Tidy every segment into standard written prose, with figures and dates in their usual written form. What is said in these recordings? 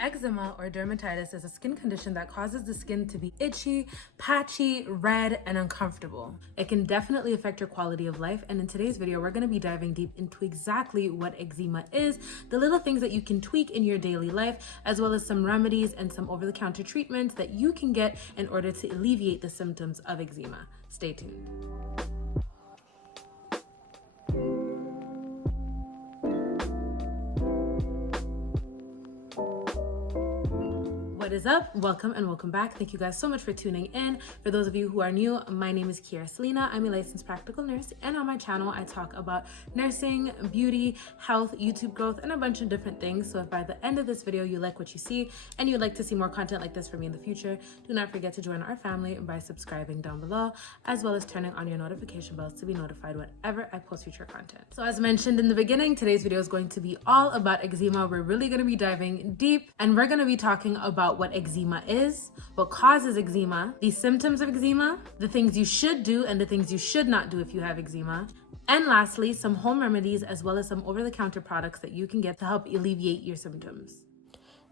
Eczema or dermatitis is a skin condition that causes the skin to be itchy, patchy, red, and uncomfortable. It can definitely affect your quality of life, and in today's video, we're going to be diving deep into exactly what eczema is, the little things that you can tweak in your daily life, as well as some remedies and some over-the-counter treatments that you can get in order to alleviate the symptoms of eczema. Stay tuned. What is up? Welcome and welcome back. Thank you guys so much for tuning in. For those of you who are new, my name is Kiara Selena. I'm a licensed practical nurse, and on my channel I talk about nursing, beauty, health, YouTube growth, and a bunch of different things. So if by the end of this video you like what you see and you'd like to see more content like this from me in the future, do not forget to join our family by subscribing down below, as well as turning on your notification bells to be notified whenever I post future content. So as mentioned in the beginning, today's video is going to be all about eczema. We're really going to be diving deep, and we're going to be talking about what eczema is, what causes eczema, the symptoms of eczema, the things you should do and the things you should not do if you have eczema, and lastly, some home remedies as well as some over-the-counter products that you can get to help alleviate your symptoms.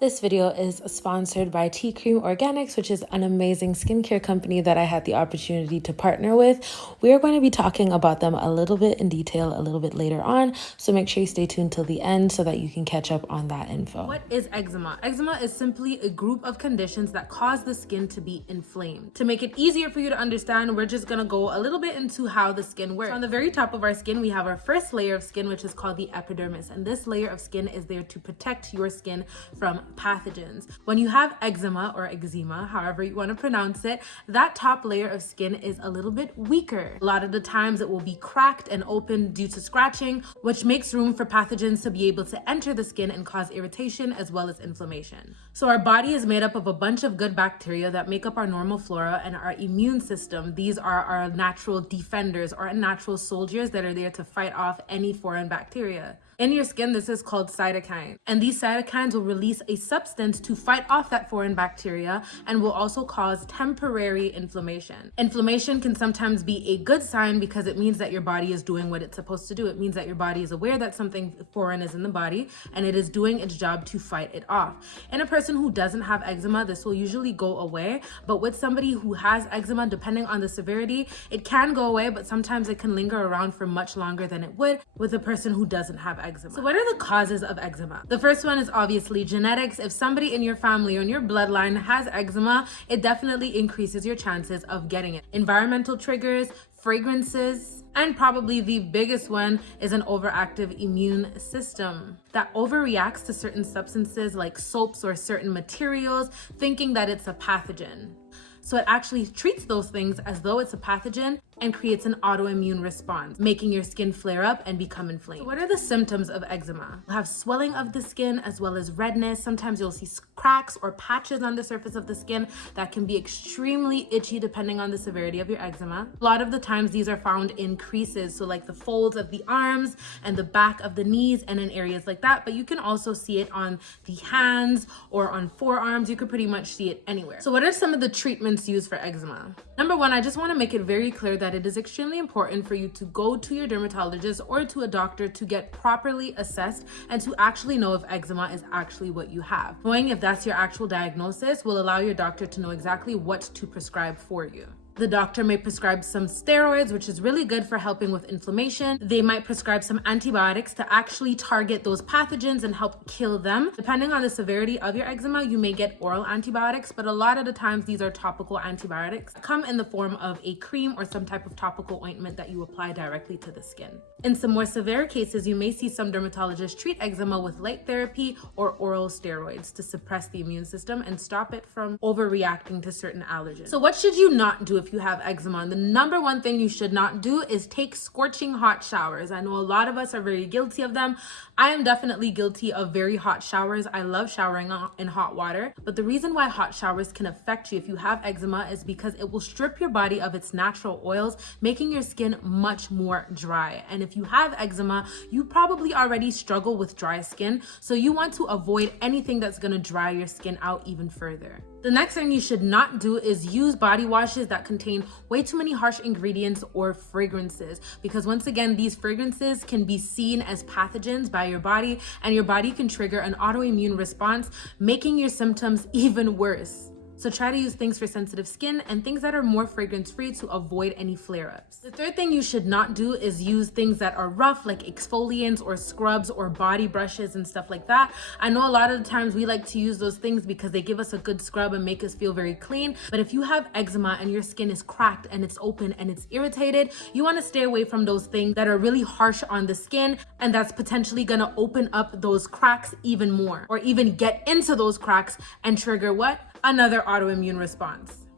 This video is sponsored by Tea Cream Organics, which is an amazing skincare company that I had the opportunity to partner with. We are going to be talking about them a little bit in detail a little bit later on, so make sure you stay tuned till the end so that you can catch up on that info. What is eczema? Eczema is simply a group of conditions that cause the skin to be inflamed. To make it easier for you to understand, we're just going to go a little bit into how the skin works. So on the very top of our skin, we have our first layer of skin, which is called the epidermis, and this layer of skin is there to protect your skin from pathogens. When you have eczema or eczema, however you want to pronounce it, that top layer of skin is a little bit weaker. A lot of the times it will be cracked and open due to scratching, which makes room for pathogens to be able to enter the skin and cause irritation as well as inflammation. So our body is made up of a bunch of good bacteria that make up our normal flora and our immune system. These are our natural defenders or natural soldiers that are there to fight off any foreign bacteria. In your skin, this is called cytokine, and these cytokines will release a substance to fight off that foreign bacteria and will also cause temporary inflammation. Inflammation can sometimes be a good sign because it means that your body is doing what it's supposed to do. It means that your body is aware that something foreign is in the body and it is doing its job to fight it off. In a person who doesn't have eczema, this will usually go away, but with somebody who has eczema, depending on the severity, it can go away, but sometimes it can linger around for much longer than it would with a person who doesn't have eczema. So what are the causes of eczema? The first one is obviously genetics. If somebody in your family or in your bloodline has eczema, it definitely increases your chances of getting it. Environmental triggers, fragrances, and probably the biggest one is an overactive immune system that overreacts to certain substances like soaps or certain materials, thinking that it's a pathogen. So it actually treats those things as though it's a pathogen and creates an autoimmune response, making your skin flare up and become inflamed. So what are the symptoms of eczema? You'll have swelling of the skin as well as redness. Sometimes you'll see cracks or patches on the surface of the skin that can be extremely itchy depending on the severity of your eczema. A lot of the times these are found in creases, so like the folds of the arms and the back of the knees and in areas like that, but you can also see it on the hands or on forearms. You could pretty much see it anywhere. So what are some of the treatments used for eczema? Number one, I just want to make it very clear that it is extremely important for you to go to your dermatologist or to a doctor to get properly assessed and to actually know if eczema is actually what you have. Knowing if that's your actual diagnosis will allow your doctor to know exactly what to prescribe for you. The doctor may prescribe some steroids, which is really good for helping with inflammation. They might prescribe some antibiotics to actually target those pathogens and help kill them. Depending on the severity of your eczema, you may get oral antibiotics, but a lot of the times these are topical antibiotics that come in the form of a cream or some type of topical ointment that you apply directly to the skin. In some more severe cases, you may see some dermatologists treat eczema with light therapy or oral steroids to suppress the immune system and stop it from overreacting to certain allergens. So what should you not do if you have eczema? And the number one thing you should not do is take scorching hot showers. I know a lot of us are very guilty of them. I am definitely guilty of very hot showers. I love showering in hot water, but the reason why hot showers can affect you if you have eczema is because it will strip your body of its natural oils, making your skin much more dry. And if you have eczema, you probably already struggle with dry skin, so you want to avoid anything that's going to dry your skin out even further. The next thing you should not do is use body washes that contain way too many harsh ingredients or fragrances, because once again, these fragrances can be seen as pathogens by your body, and your body can trigger an autoimmune response, making your symptoms even worse. So try to use things for sensitive skin and things that are more fragrance-free to avoid any flare-ups. The third thing you should not do is use things that are rough, like exfoliants or scrubs or body brushes and stuff like that. I know a lot of the times we like to use those things because they give us a good scrub and make us feel very clean. But if you have eczema and your skin is cracked and it's open and it's irritated, you want to stay away from those things that are really harsh on the skin and that's potentially going to open up those cracks even more, or even get into those cracks and trigger what? Another autoimmune response.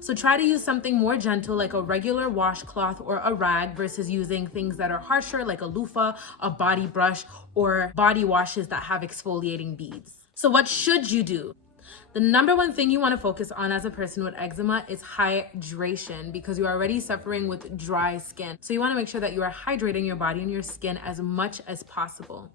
So try to use something more gentle like a regular washcloth or a rag versus using things that are harsher like a loofah, a body brush, or body washes that have exfoliating beads. So what should you do? The number one thing you want to focus on as a person with eczema is hydration, because you're already suffering with dry skin. So you want to make sure that you are hydrating your body and your skin as much as possible.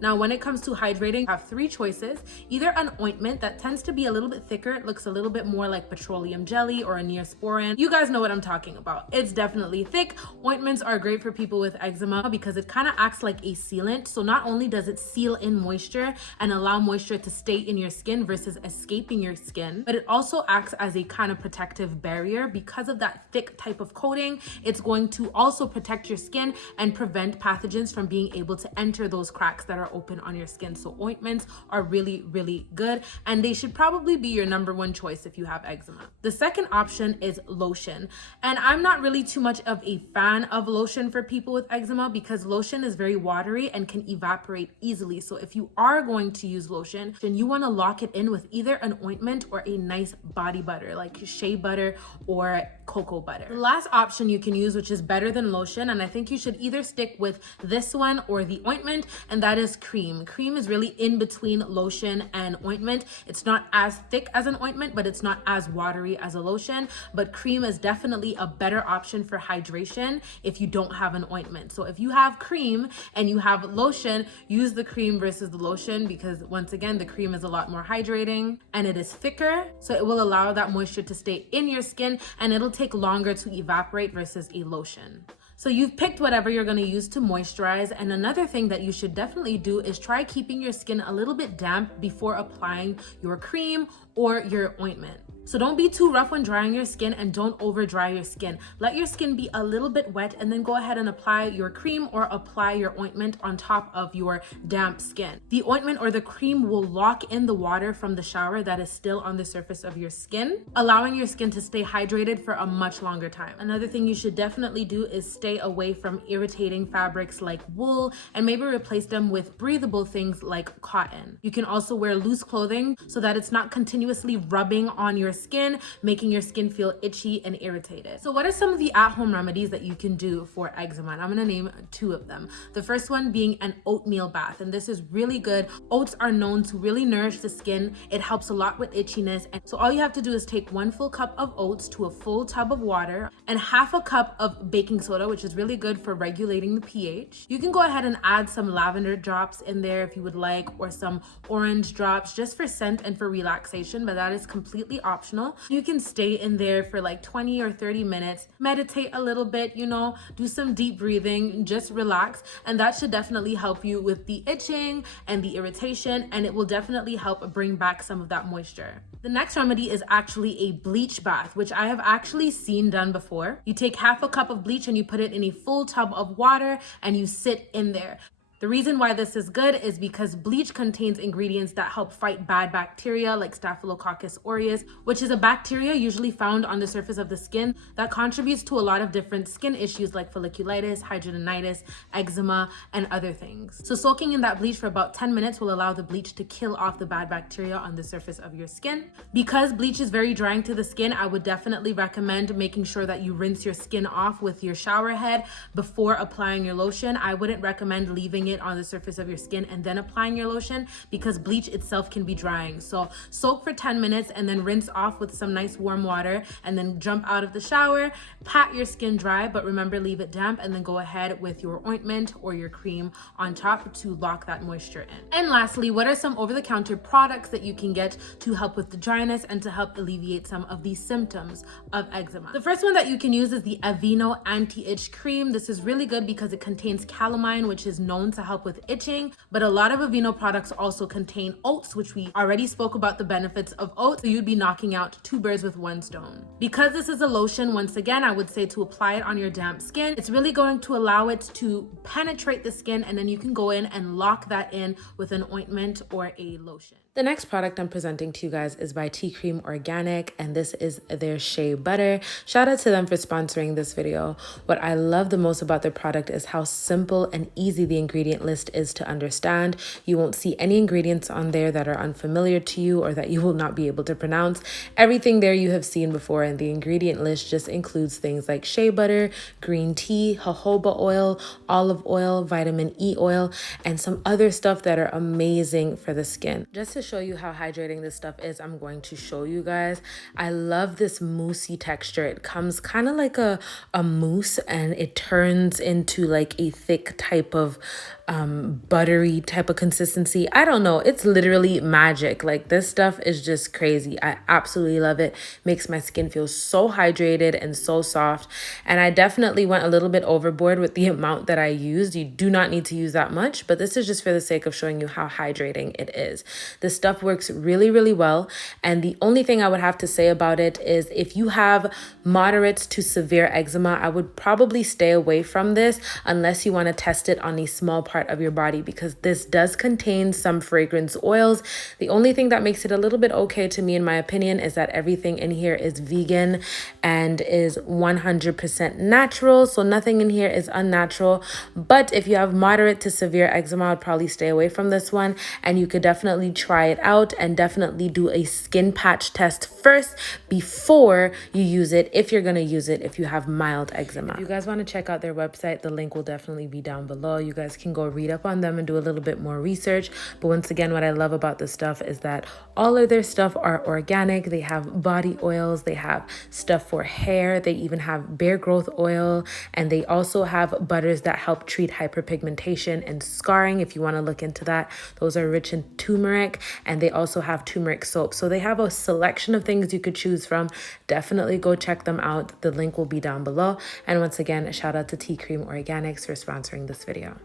Now, when it comes to hydrating, you have three choices. Either an ointment that tends to be a little bit thicker, it looks a little bit more like petroleum jelly, or a Neosporin. You guys know what I'm talking about. It's definitely thick. Ointments are great for people with eczema because it kind of acts like a sealant. So not only does it seal in moisture and allow moisture to stay in your skin versus escaping your skin, but it also acts as a kind of protective barrier. Because of that thick type of coating, it's going to also protect your skin and prevent pathogens from being able to enter those cracks that are open on your skin. So ointments are really, really good, and they should probably be your number one choice if you have eczema. The second option is lotion, and I'm not really too much of a fan of lotion for people with eczema because lotion is very watery and can evaporate easily. So if you are going to use lotion, then you want to lock it in with either an ointment or a nice body butter like shea butter or cocoa butter. The last option you can use, which is better than lotion, and I think you should either stick with this one or the ointment, and that is cream. Cream is really in between lotion and ointment. It's not as thick as an ointment, but it's not as watery as a lotion. But cream is definitely a better option for hydration if you don't have an ointment. So if you have cream and you have lotion, use the cream versus the lotion, because once again, the cream is a lot more hydrating and it is thicker. So it will allow that moisture to stay in your skin and it'll take longer to evaporate versus a lotion. So you've picked whatever you're going to use to moisturize. And another thing that you should definitely do is try keeping your skin a little bit damp before applying your cream or your ointment. So don't be too rough when drying your skin and don't over dry your skin. Let your skin be a little bit wet and then go ahead and apply your cream or apply your ointment on top of your damp skin. The ointment or the cream will lock in the water from the shower that is still on the surface of your skin, allowing your skin to stay hydrated for a much longer time. Another thing you should definitely do is stay away from irritating fabrics like wool and maybe replace them with breathable things like cotton. You can also wear loose clothing so that it's not continuously rubbing on your skin, making your skin feel itchy and irritated. So what are some of the at-home remedies that you can do for eczema? And I'm gonna name two of them. The first one being an oatmeal bath, and this is really good. Oats are known to really nourish the skin. It helps a lot with itchiness. And so all you have to do is take 1 full cup of oats to a full tub of water and half a cup of baking soda, which is really good for regulating the pH. You can go ahead and add some lavender drops in there if you would like, or some orange drops just for scent and for relaxation, but that is completely optional. You can stay in there for like 20 or 30 minutes, meditate a little bit, do some deep breathing, just relax. And that should definitely help you with the itching and the irritation, and it will definitely help bring back some of that moisture. The next remedy is actually a bleach bath, which I have actually seen done before. You take half a cup of bleach and you put it in a full tub of water and you sit in there. The reason why this is good is because bleach contains ingredients that help fight bad bacteria like Staphylococcus aureus, which is a bacteria usually found on the surface of the skin that contributes to a lot of different skin issues like folliculitis, hidradenitis, eczema, and other things. So soaking in that bleach for about 10 minutes will allow the bleach to kill off the bad bacteria on the surface of your skin. Because bleach is very drying to the skin, I would definitely recommend making sure that you rinse your skin off with your shower head before applying your lotion. I wouldn't recommend leaving it on the surface of your skin and then applying your lotion because bleach itself can be drying. So soak for 10 minutes and then rinse off with some nice warm water and then jump out of the shower, pat your skin dry, but remember, leave it damp, and then go ahead with your ointment or your cream on top to lock that moisture in. And lastly, what are some over-the-counter products that you can get to help with the dryness and to help alleviate some of these symptoms of eczema? The first one that you can use is the Aveeno Anti-Itch Cream. This is really good because it contains calamine, which is known to help with itching, but a lot of Aveeno products also contain oats, which we already spoke about the benefits of oats, so you'd be knocking out two birds with one stone. Because this is a lotion, once again, I would say to apply it on your damp skin. It's really going to allow it to penetrate the skin, and then you can go in and lock that in with an ointment or a lotion. The next product I'm presenting to you guys is by Tea Cream Organic, and this is their shea butter. Shout out to them for sponsoring this video. What I love the most about their product is how simple and easy the ingredient list is to understand. You won't see any ingredients on there that are unfamiliar to you or that you will not be able to pronounce. Everything there you have seen before, and the ingredient list just includes things like shea butter, green tea, jojoba oil, olive oil, vitamin E oil, and some other stuff that are amazing for the skin. Just to show you how hydrating this stuff is, I'm going to show you guys. I love this moussey texture. It comes kind of like a mousse, and it turns into like a thick type of buttery type of consistency. I don't know, it's literally magic. Like, this stuff is just crazy. I absolutely love it. Makes my skin feel so hydrated and so soft, and I definitely went a little bit overboard with the amount that I used. You do not need to use that much, but this is just for the sake of showing you how hydrating it is. This stuff works really, really well, and the only thing I would have to say about it is if you have moderate to severe eczema, I would probably stay away from this unless you want to test it on a small part of your body, because this does contain some fragrance oils. The only thing that makes it a little bit okay to me, in my opinion, is that everything in here is vegan and is 100% natural, so nothing in here is unnatural. But if you have moderate to severe eczema, I'd probably stay away from this one, and you could definitely try it out and definitely do a skin patch test first before you use it, if you're going to use it if you have mild eczema. If you guys want to check out their website, the link will definitely be down below. You guys can go read up on them and do a little bit more research. But once again, what I love about this stuff is that all of their stuff are organic. They have body oils, they have stuff for hair, they even have bear growth oil, and they also have butters that help treat hyperpigmentation and scarring. If you want to look into that, those are rich in turmeric, and they also have turmeric soap. So they have a selection of things you could choose from. Definitely go check them out. The link will be down below. And once again, shout out to Tea Cream Organics for sponsoring this video.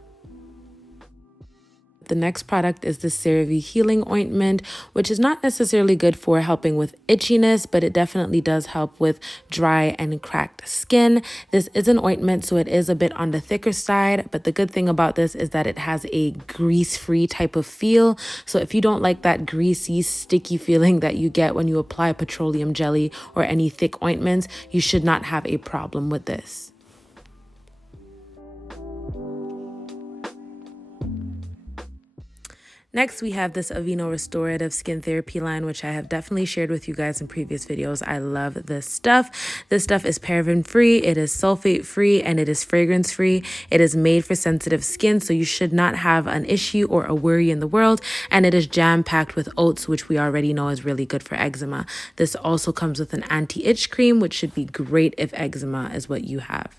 The next product is the CeraVe Healing Ointment, which is not necessarily good for helping with itchiness, but it definitely does help with dry and cracked skin. This is an ointment, so it is a bit on the thicker side, but the good thing about this is that it has a grease-free type of feel. So if you don't like that greasy, sticky feeling that you get when you apply petroleum jelly or any thick ointments, you should not have a problem with this. Next, we have this Aveeno Restorative Skin Therapy line, which I have definitely shared with you guys in previous videos. I love this stuff. This stuff is paraben-free, it is sulfate-free, and it is fragrance-free. It is made for sensitive skin, so you should not have an issue or a worry in the world. And it is jam-packed with oats, which we already know is really good for eczema. This also comes with an anti-itch cream, which should be great if eczema is what you have.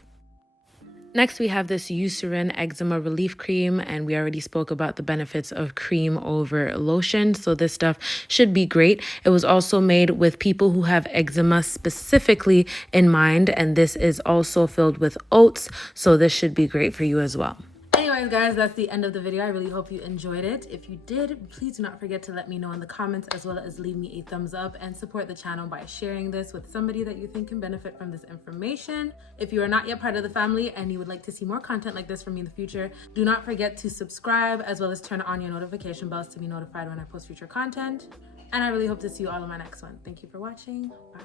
Next, we have this Eucerin Eczema Relief Cream, and we already spoke about the benefits of cream over lotion, so this stuff should be great. It was also made with people who have eczema specifically in mind, and this is also filled with oats, so this should be great for you as well. Anyways, guys, that's the end of the video. I really hope you enjoyed it. If you did, please do not forget to let me know in the comments, as well as leave me a thumbs up and support the channel by sharing this with somebody that you think can benefit from this information. If you are not yet part of the family and you would like to see more content like this from me in the future, do not forget to subscribe, as well as turn on your notification bells to be notified when I post future content. And I really hope to see you all in my next one. Thank you for watching. Bye.